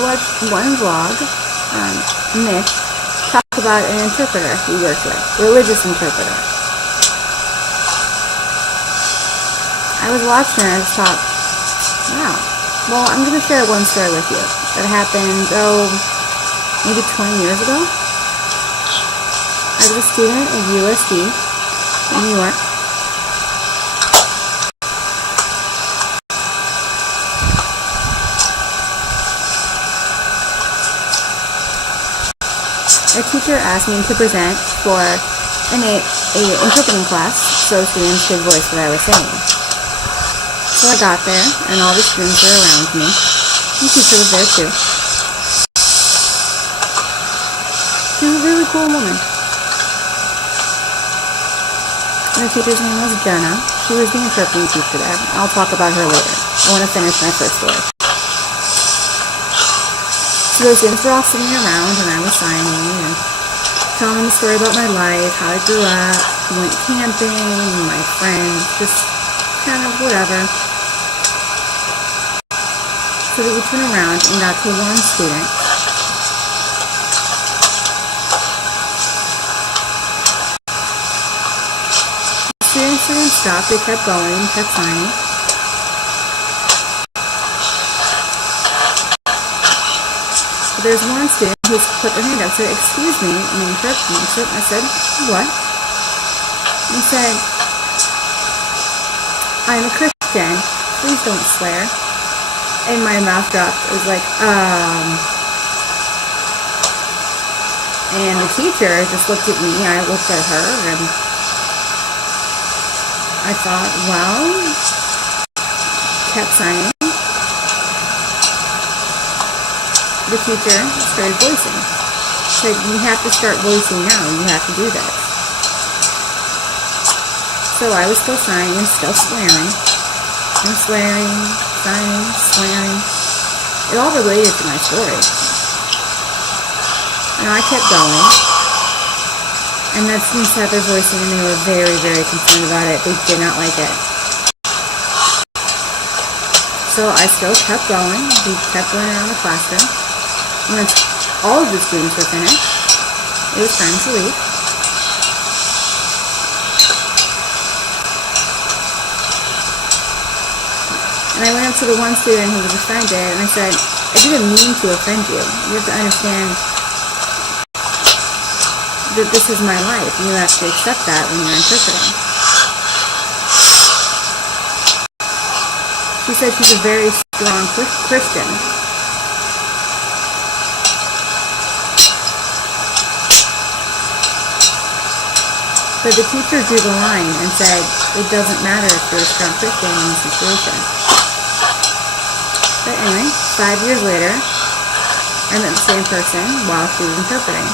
watched one vlog, Mitch, talk about an interpreter he worked with, religious interpreter. I was watching it and I just thought, wow. Well, I'm going to share one story with you that happened, maybe 20 years ago. I was a student at USD in New York. A teacher asked me to present for an interpreting class so students could voice what I was saying. So I got there, and all the students were around me. The teacher was there too. She was a really cool woman. And the teacher's name was Jenna. She was the interpreting teacher there. I'll talk about her later. I want to finish my first story. So those students were all sitting around, and I was signing and telling them the story about my life, how I grew up, went camping, my friends, just kind of whatever. So they each went around and got to one student. The students didn't stop, they kept going, kept signing. But there's one student who put their hand up and said, "Excuse me," and they interrupted me. So I said, "What?" He said, "I'm a Christian, please don't swear." And my mouth dropped. It was like, And the teacher just looked at me, I looked at her, and I thought, well, kept signing. The teacher started voicing. Said, "You have to start voicing now, you have to do this." So I was still signing and still swearing. And swearing, signing, swearing. It all related to my story. And I kept going. And that's when they started voicing, and they were very, very concerned about it. They did not like it. So I still kept going. We kept going around the classroom. Once all of the students were finished, it was time to leave. And I went up to the one student who was offended, and I said, "I didn't mean to offend you. You have to understand that this is my life, and you have to accept that when you're interpreting." She said she's a very strong Christian. But the teacher drew the line and said, it doesn't matter if you're a strong Christian in this situation. But anyway, 5 years later, I met the same person while she was interpreting.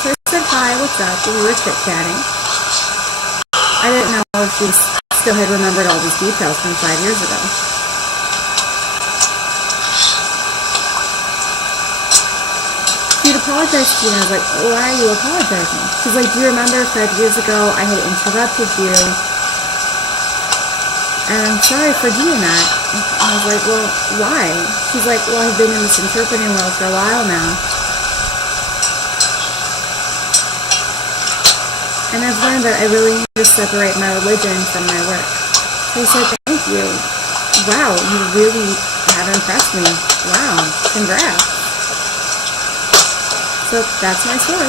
So I said hi, what's up, and we were chit-chatting. I didn't know if she still had remembered all these details from 5 years ago. She'd apologized to me, and I was like, "Why are you apologizing?" She's like, "Do you remember 5 years ago I had interrupted you? And I'm sorry for doing that." And I was like, "Well, why?" She's like, "Well, I've been in this interpreting world for a while now. And I've learned that I really need to separate my religion from my work." So I said, "Thank you. Wow, you really have impressed me. Wow, congrats." So that's my story.